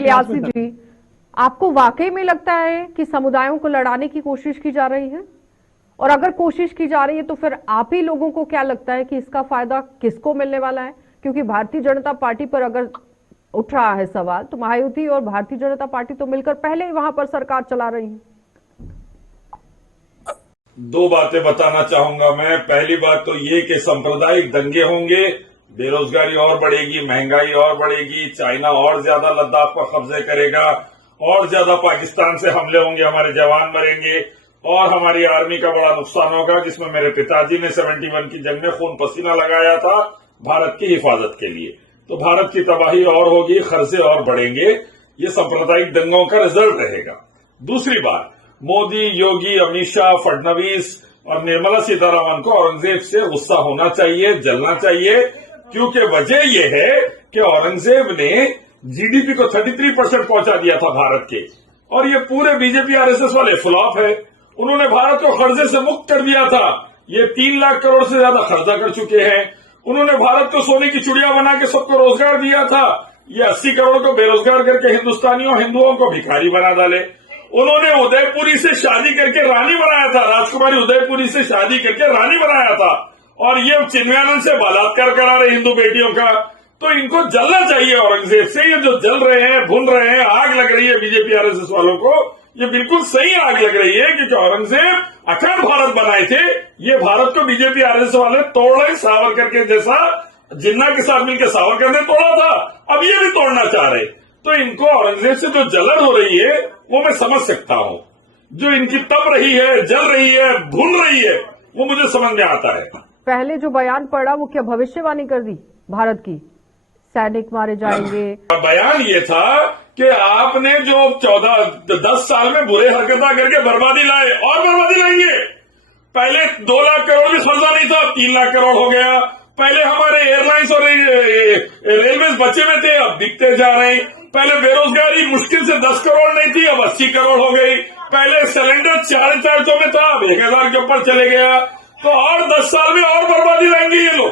इलियासी जी, आपको वाकई में लगता है कि समुदायों को लड़ाने की कोशिश की जा रही है? और अगर कोशिश की जा रही है तो फिर आप ही लोगों को क्या लगता है कि इसका फायदा किसको मिलने वाला है? क्योंकि भारतीय जनता पार्टी पर अगर उठ रहा है सवाल, तो महायुति और भारतीय जनता पार्टी तो मिलकर पहले ही वहां पर सरकार चला रही है। दो बातें बताना चाहूंगा मैं। पहली बात तो ये कि सांप्रदायिक दंगे होंगे, बेरोजगारी और बढ़ेगी, महंगाई और बढ़ेगी, चाइना और ज्यादा लद्दाख पर कब्जे करेगा, और ज्यादा पाकिस्तान से हमले होंगे, हमारे जवान मरेंगे और हमारी आर्मी का बड़ा नुकसान होगा, जिसमें मेरे पिताजी ने 71 की जंग में खून पसीना लगाया था भारत की हिफाजत के लिए। तो भारत की तबाही और होगी, खर्चे और बढ़ेंगे। ये सांप्रदायिक दंगों का रिजल्ट रहेगा। दूसरी बात, मोदी, योगी, अमित शाह, फडणवीस और निर्मला सीतारामन को औरंगजेब से गुस्सा होना चाहिए, जलना चाहिए, क्योंकि वजह यह है कि औरंगजेब ने जीडीपी को 33% पहुंचा दिया था भारत के, और ये पूरे बीजेपी आरएसएस वाले फ्लॉप है। उन्होंने भारत को कर्जे से मुक्त कर दिया था। ये 3 लाख करोड़ से ज्यादा खर्चा कर चुके हैं। उन्होंने भारत को सोने की चिड़िया बना के सबको रोजगार दिया था। ये 80 करोड़ को बेरोजगार करके हिंदुस्तानियों हिंदुओं को भिखारी बना डाले। उन्होंने उदयपुरी से शादी करके रानी बनाया था, राजकुमारी उदयपुरी से शादी करके रानी बनाया था, और ये चिन्मयानंद से बलात्कार करा रहे हिंदू बेटियों का। तो इनको जलना चाहिए औरंगजेब से। ये जो जल रहे हैं, भून रहे हैं, आग लग रही है बीजेपी आरएसएस वालों को, ये बिल्कुल सही आग लग रही है, क्योंकि औरंगजेब अखंड भारत बनाए थे। ये भारत को बीजेपी आरएसएस वाले तोड़ रहे, सावरकर के जैसा जिन्ना के साथ मिलकर सावरकर ने तोड़ा था, अब ये भी तोड़ना चाह रहे। तो इनको औरंगजेब से जो जलन हो रही है वो मैं समझ सकता हूं। जो इनकी तप रही है, जल रही है, भून रही है, वो मुझे समझ में आता है। पहले जो बयान पड़ा वो क्या भविष्यवाणी कर दी भारत की, सैनिक मारे जाएंगे? बयान ये था कि आपने जो 10 साल में बुरे हरकतें करके बर्बादी लाए और बर्बादी लाएंगे। पहले 2 लाख करोड़ भी खर्चा नहीं था, 3 लाख करोड़ हो गया। पहले हमारे एयरलाइंस और रेलवे बचे हुए थे, अब बिकते जा रहे हैं। पहले बेरोजगारी मुश्किल से 10 करोड़ नहीं थी, अब 80 करोड़ हो गई। पहले सिलेंडर 450 में था, अब 1000 के ऊपर चले गया। तो और 10 साल में और बर्बादी लाएंगे ये लोग।